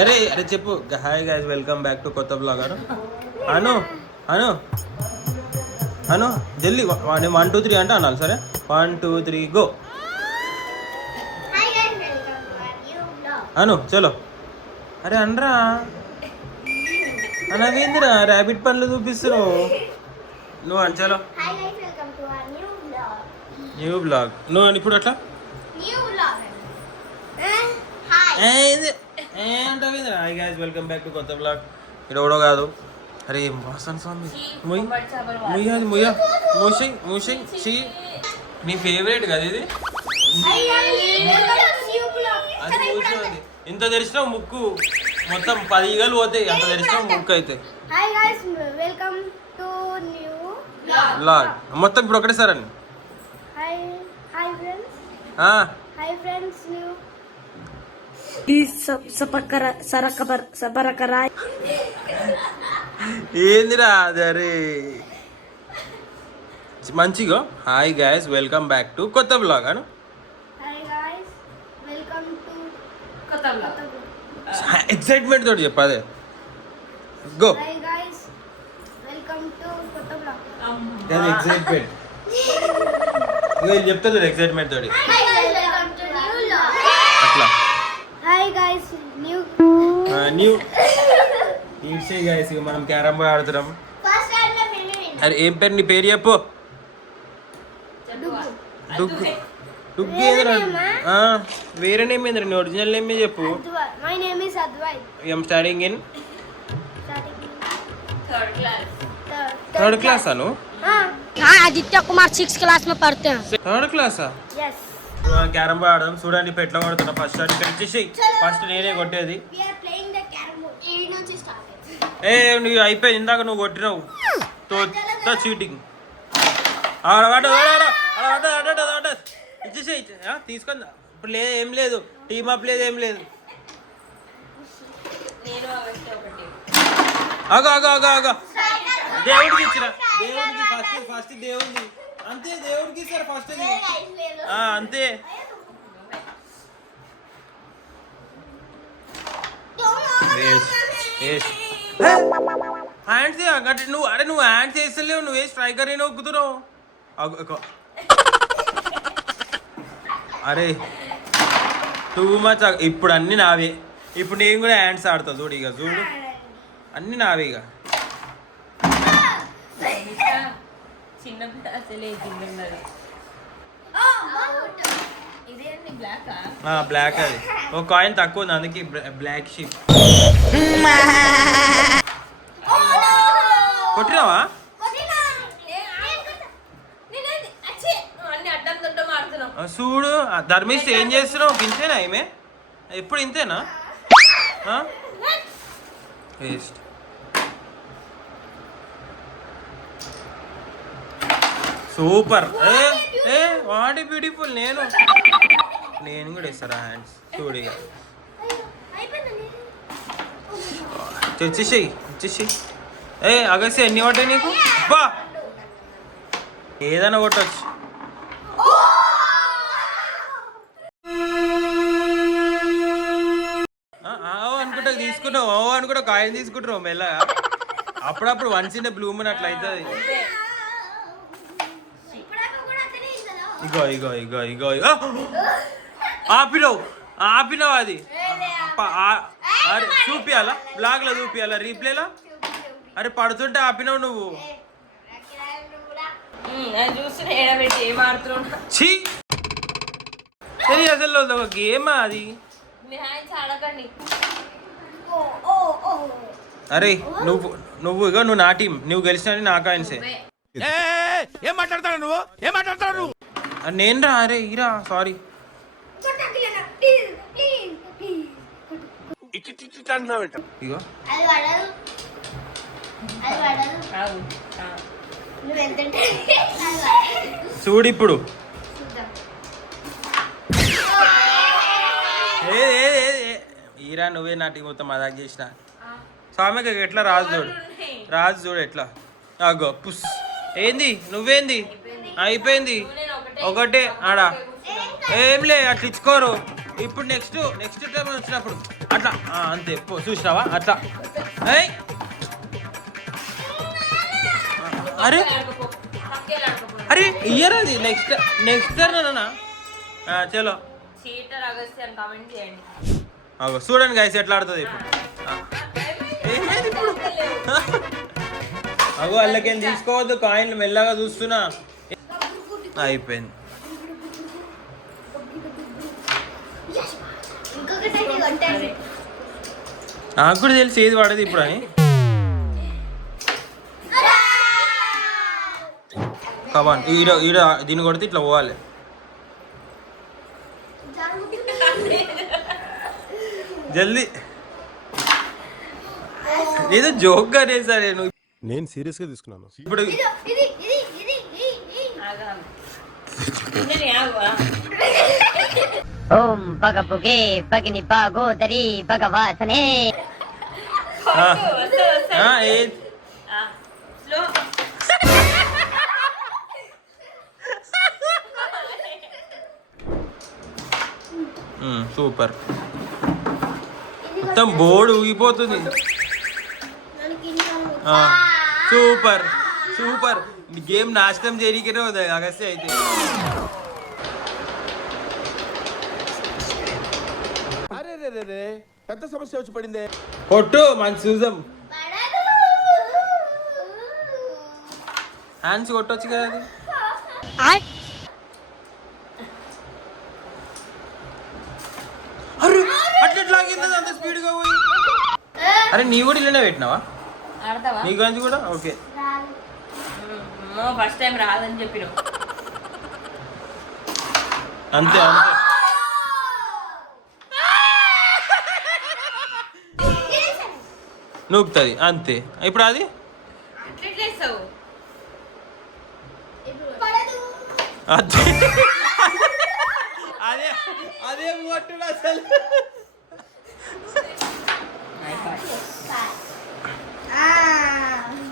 అరే అరే చెప్పు. Hi guys, welcome back to కొత్త బ్లాగ్. అను అను అను జల్దీ 1 2 3 అంటే అనాలి. సరే 1 2 3 గో. అను చలో. అరే అనరా అనవేందిరా ర్యాబిట్ పనులు చూపిస్తున్నావు నువ్వు అని. చలో న్యూ బ్లాగ్. నువ్వు అని ఇప్పుడు అట్లా అంటావేందిరా. Hi guys, welcome back to కొత్త బ్లాగ్. ఇక్కడ ఎవడో కాదు. అరే వాసన్ స్వామి ముయ్ ముయ్యాది ముయ్య మూసై మూసై చీ. నీ ఫేవరెట్ కదా ఇది. అది మూసేది. ఇంత తెరిచినా ముక్కు మొత్తం 10 ఈగలు పోతాయి. అంత తెరిచినా ముక్కు అయితే. బ్లాగ్ మొత్తం ఇప్పుడు ఒకటేసారి అండి. ఏందిరా అది. అరే మంచిగా. Hi guys, welcome back to కొత్త బ్లాగ్. అను ఎక్సైట్మెంట్ తోటి చెప్పు. అదే గో. అది ఎక్సైట్మెంట్. నేను చెప్తా చూడు ఎక్సైట్మెంట్ తోటి అట్లా. న్యూ ఈడ్సే గైస్, ఇక మనం క్యారమ్ బోర్డ్ ఆడుతున్నాం. అరే ఏం పేరు నీ పేరు చెప్పు. డుగ్గు డుగ్గు ఏదిరా. వేరే నేమ్ ఏంద్రా నీ ఒరిజినల్ నేమ్ చెప్పు. I'm studying in third class Anu. Aditya Kumar 6th class में पढ़ते हैं. थर्ड क्लास క్యారమ్ బోర్డ్ ఆడదాం. చూడండి ఇప్పుడు ఎట్లా కొడుతున్నా. ఫస్ట్ ఇక్కడ వచ్చేసి ఫస్ట్ నేనే కొట్టేది. ఏ నువ్వు అయిపోయింది. ఇందాక నువ్వు కొట్టినావు చీటింగ్. ఇచ్చేసి తీసుకొని ఇప్పుడు లేదు, ఏం లేదు. టీమ్ అప్ లేదు, ఏం లేదు. ఆగో ఆగో ఆగో ఆగో. దేవుడికి ఇచ్చిన దేవుడికి ఫస్ట్ దేవుడికి అంతే. దేవుడికి ఇస్తారు ఫస్ట్ అంతే. హ్యాండ్స్ గట్టి నువ్వు. అరే నువ్వు హ్యాండ్స్ వేస్తలేవు. నువ్వు ఏ స్ట్రైకర్ అయినా ఒక్కుతున్నావు. అరే టూ మచ్. ఇప్పుడు అన్ని నావే. ఇప్పుడు నేను కూడా హ్యాండ్స్ ఆడతా చూడు. ఇక చూడు అన్ని నావే. ఇక బ్లాక్. అది ఒక కాయిన్ తక్కువ ఉంది, అందుకే బ్లాక్ షీప్. కొట్టినావా? చూడు ధర్మేష్ ఏం చేస్తున్నావు. ఇంతేనా ఏమే ఎప్పుడు ఇంతేనా? Waste. Super. A what beautiful. నేను కూడా ఇస్తారా హ్యాండ్స్ చూడు. ఇక వచ్చేసేయి. ఏ అగసి ఎన్ని కొట్టాయి నీకు? బా ఏదైనా కొట్టచ్చు. అనుకుంటా తీసుకుంటావు. అనుకుంటా కాయని తీసుకుంటావు మెల్లగా. అప్పుడప్పుడు వన్స్ ఇన్ బ్లూమన్ అట్లా అవుతుంది. ఇగో ఇగో ఇగో ఇగో ఇగో ఆపినావు అది. చూపియాలా బ్లాగ్లో చూపియాలా రీప్లేలా? అరే పడుతుంటే ఆపినావు నువ్వు. ఛీ అసలు ఒక గేమా అది. అరే నువ్వు ఇగో నువ్వు నా టీం. నువ్వు గెలిచినా నా కాయిన్సే. ఏం మాట్లాడతాడు నువ్వు? నేను రా. అరే ఇరా సారీ. ఇగో చూడు ఇప్పుడు. ఈరా నువ్వే నా టీం మొత్తం మదాక్ చేసిన. స్వామికి ఎట్లా రాజు చూడు ఎట్లా. అగో పుస్. ఏంది నువ్వేంది? అయిపోయింది ఒకటే ఆడ. ఏం లే అట్లా ఇచ్చుకోరు. ఇప్పుడు నెక్స్ట్ టైం వచ్చినప్పుడు అట్లా అంతే చూసినావా అట్లా ఏయ్ అరే అరే ఇయర్ అది నెక్స్ట్ టర్న్ చలో అగో చూడండి గైస్ ఎట్లా ఆడుతుంది ఇప్పుడు ఏమైంది ఇప్పుడు అగో వాళ్ళకేం తీసుకోవద్దు కాయిన్లు మెల్లగా చూస్తున్నా అయిపోయింది నాకు కూడా తెలిసి ఏది పడేది ఇప్పుడు అని కమాన్ ఈడ దీన్ని కొడితే ఇట్లా పోవాలి జల్దీ ఏదో జోక్ గా సార్ నేను సీరియస్ గా తీసుకున్నాను ఇప్పుడు ఓం పగపుగే పగిని పాగోదరి భగవాసనే సూపర్ మొత్తం బోర్డు ఊగిపోతుంది సూపర్ సూపర్ గేమ్ నాశనం చేయడానికే ఉంది అగస్త్య అయితే పెద్ద సమస్య వచ్చి పడిందే కొట్టు మంచి చూద్దాం హ్యాండ్స్ కొట్టొచ్చు కదా అది అరే అట్లెట్లాగింది అంత స్పీడ్గా పోయి అరే నీ కూడా ఇల్లనే పెట్టినావా నీ గురించి కూడా ఓకే ఫస్ట్ టైం రాదని చెప్పిన అంతే అంతే నూకుతుంది అంతే ఇప్పుడు అది అదే అదే అదే కొట్టుడు అసలు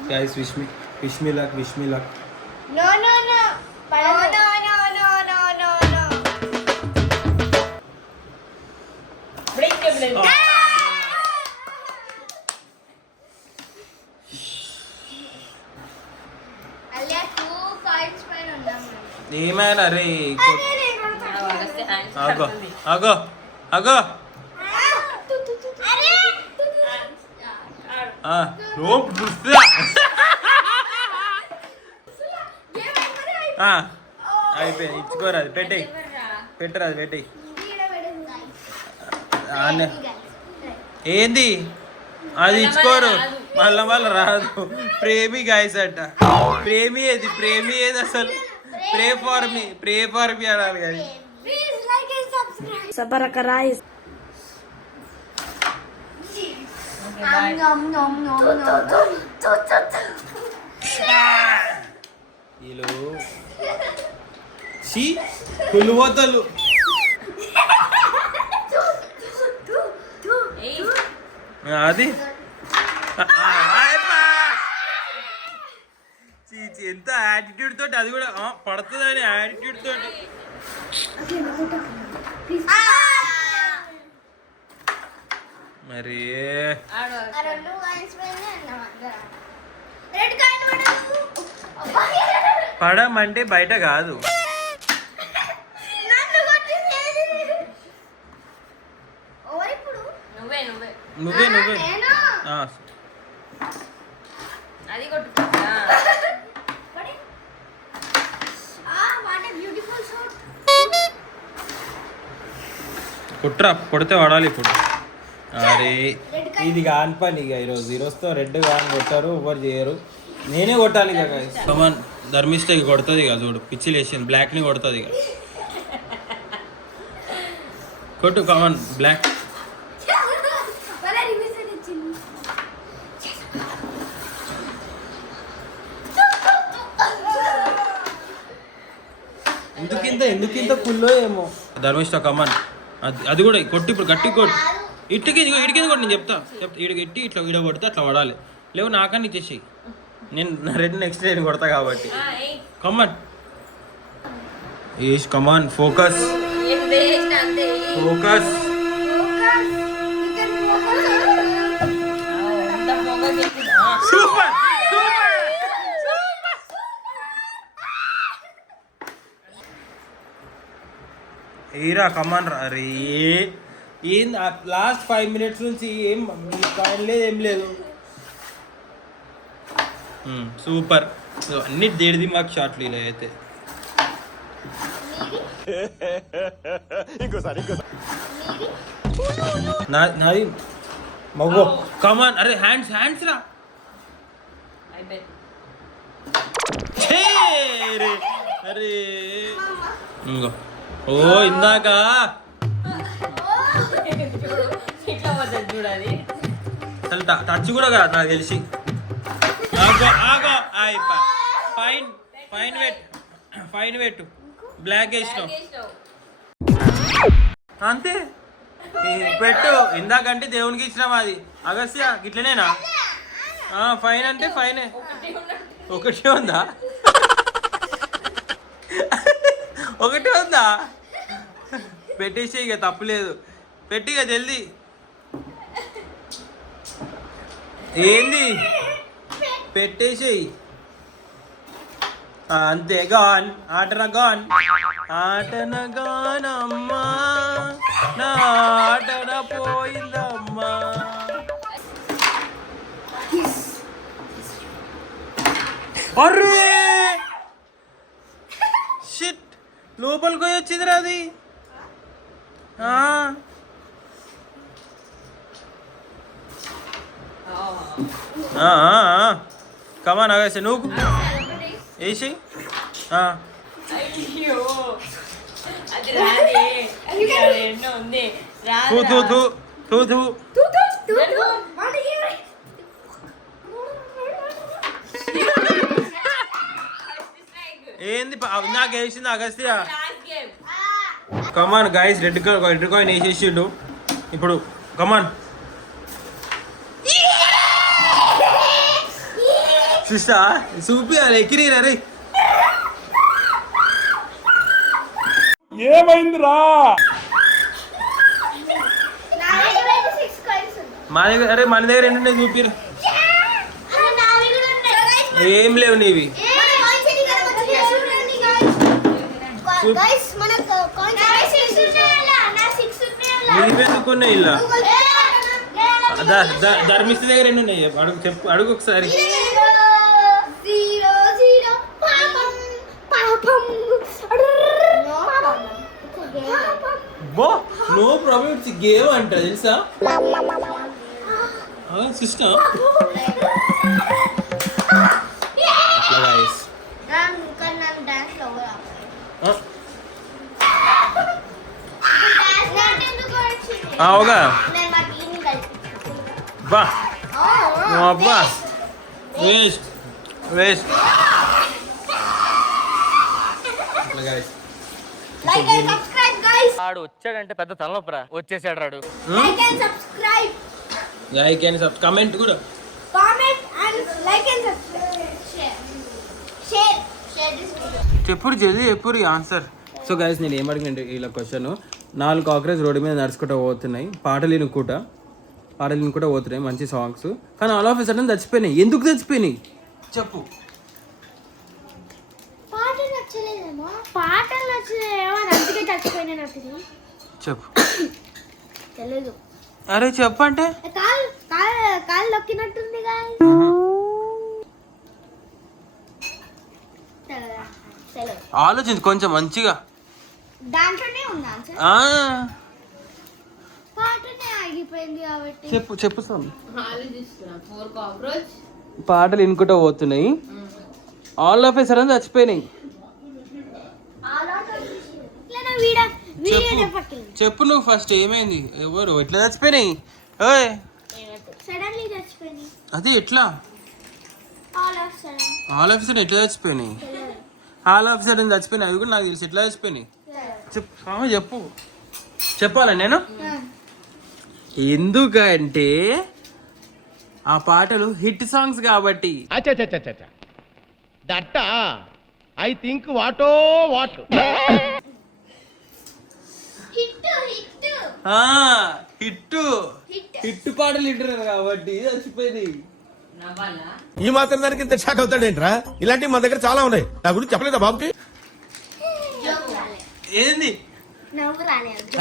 guys wish me luck No. ఏమైనా రే అగో అగో అగో అయిపోయింది ఇచ్చుకోరు అది పెట్టరు అది పెట్టేయి ఏంది అది ఇచ్చుకోరు మళ్ళా రాదు ప్రేమి గాయస్ అంట ప్రేమి ఏది అసలు ప్రే ఫార్ మీ అనాలి కానీ వీళ్ళు కులువతలు అది ఎంత యాటిట్యూడ్ తోటి అది కూడా పడుతుందని యాటిట్యూడ్ తోటి మరి పడమంటే బయట కాదు నువ్వే అది కొట్టు కుట్రా కొడితే వాడాలి ఇప్పుడు అరే ఇది కాని పని ఇక ఈరోజుతో రెడ్ కాని కొట్టారు ఎవరు చేయరు నేనే కొట్టాలి ఇక కమన్ ధర్మిష్ట ఇక కొడుతుంది ఇక చూడు పిచ్చి లేచింది బ్లాక్ని కొడుతుంది ఇక కొట్టు కమన్ బ్లాక్ ఎందుకింత పుల్లో ఏమో ధర్మిష్ట కమన్ అది కూడా కొట్టి ఇప్పుడు గట్టి కొట్టు ఇటుకింది కొట్టి నేను చెప్తా ఇటు ఇట్లా ఈడ కొడితే అట్లా పడాలి లేవు నాకన్నా ఇచ్చేసి నేను రెడ్ నెక్స్ట్ నేను కొడతా కాబట్టి కమన్ ఈష్ కమాన్ ఫోకస్ ఏరా కమాన్ రా. అరే ఏం లాస్ట్ 5 minutes నుంచి ఏం కాయిన్ లేదు, ఏం లేదు. సూపర్. అన్ని దేడిది మాకు షార్ట్లు ఇలా అయితే. నాది మగో కమాన్. అరే హ్యాండ్స్ రా. అయిపోయింది. అరే ఇంకో ఓ ఇందాక ఇట్లా పోతుంది చూడాలి. అసలు టచ్ కూడా కాదు నాకు తెలిసి. ఫైన్ పెట్టు బ్లాక్ వేసినావు అంతే. పెట్టు. ఇందాకంటే దేవునికి ఇచ్చినాం అది. అగస్త్య గిట్లనేనా? ఫైన్ అంటే ఫైనే. ఒకటే ఉందా? ఒకటే ఉందా? పెట్టేసి ఇక తప్పులేదు. పెట్టి ఇక జల్దీ. ఏంది పెట్టేసేయి అంతే. గాన్ ఆటన గానమ్మా నా ఆటన పోయిందమ్మా. అరే షిట్ లోపలికి పోయి వచ్చిందిరా అది. కమాన్ ఆగేసి నువ్వు వేసి. అయ్యో అది రాదే. అది ఎన్నో ఉంది. ఏంది నాకు వేసింది Agastya. Come on guys red coin వేసేసిండు. ఇప్పుడు కమాన్ చూస్తా చూపియాలి. ఎక్కిరీరా రే. ఏమైందిరా? మన దగ్గర ఏంటంటే చూపిరా. ఏం లేవు నీవి. నీవెందుకున్నాయి ఇలా? ధర్మిష్ట దగ్గర ఎన్ని ఉన్నాయి అడుగు, చెప్పు అడుగు ఒకసారి. No problem. ఇట్స్ గేమ్ అంట తెలుసా సిస్టమ్. అవుగా బా అబ్బా వేస్ట్ వేస్ట్. ఆడు వచ్చాడంటే పెద్ద తలనొప్పరా. వచ్చేసాడు రాడు. లైక్ అండ్ సబ్స్క్రైబ్, కమెంట్ కూడా. చెప్పుడు జల్దీ చెప్పుడు ఆన్సర్. సో గైస్ నేను ఏం అడిగినంటే ఇలా క్వశ్చన్ 4 కాక్రోచ్ రోడ్డు మీద నడుచుకుంటూ పోతున్నాయి. పాటలు వినుకుంటా పోతున్నాయి. మంచి సాంగ్స్. కానీ ఆల్ ఆఫ్ ఎ సడన్ చచ్చిపోయినాయి. ఎందుకు చచ్చిపోయినాయి చెప్పు. చెప్పు. అరే చెప్పంటే ఆలోచించు కొంచెం మంచిగా. చెప్పు చెప్పు స్వామి. పాటలు వినుకుంటూ పోతున్నాయి. ఆల్ ఆఫ్ ఏ సడన్ చచ్చిపోయినాయి. చెప్పు నువ్వు ఫస్ట్ ఏమైంది? ఎవరు ఎట్లా చచ్చిపోయినాయి? అది ఎట్లా ఆల్ ఆఫ్ సడన్ ఎట్లా చచ్చిపోయినాయి? ఆల్ ఆఫ్ సడన్ చచ్చిపోయినాయి. అది కూడా నాకు తెలుసు ఎట్లా చచ్చిపోయినాయి. చెప్పు చెప్పు. చెప్పాలా నేను? ఎందుకంటే ఆ పాటలు హిట్ సాంగ్స్ కాబట్టి. That I think what what hit పాటలు వింటున్నారు కాబట్టి చచ్చిపోయింది. ఈ మాత్రం దానికి ఇంత షాక్ అవుతాడేంట్రా? ఇలాంటివి మన దగ్గర చాలా ఉన్నాయి. నా గురించి చెప్పలేదా బాబుకి? ఏంది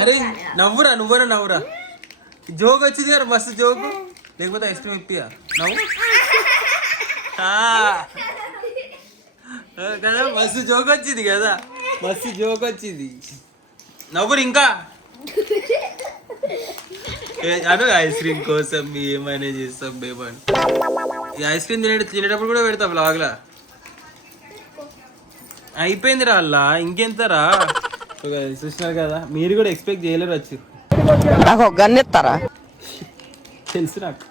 అరే నవ్వురా నువ్వరా నవ్వురా జోక్ వచ్చింది కదా మస్తు జోకు లేకపోతే ఐస్ క్రీమ్ ఇప్పియా నవ్వు కదా మస్తు జోక్ వచ్చింది కదా మస్తు జోక్ వచ్చింది నవ్వురు ఇంకా అను ఐస్ క్రీమ్ కోసం ఏమైనా చేస్తాం బేబన్ ఈ ఐస్ క్రీమ్ తినేటప్పుడు కూడా పెడతాం లాగ్లా అయిపోయింది రా అల్లా ఇంకెంతరా చూసినారు కదా మీరు కూడా ఎక్స్పెక్ట్ చేయలేరు వచ్చు నాకు గన్నెత్తారా తెలుసు నాకు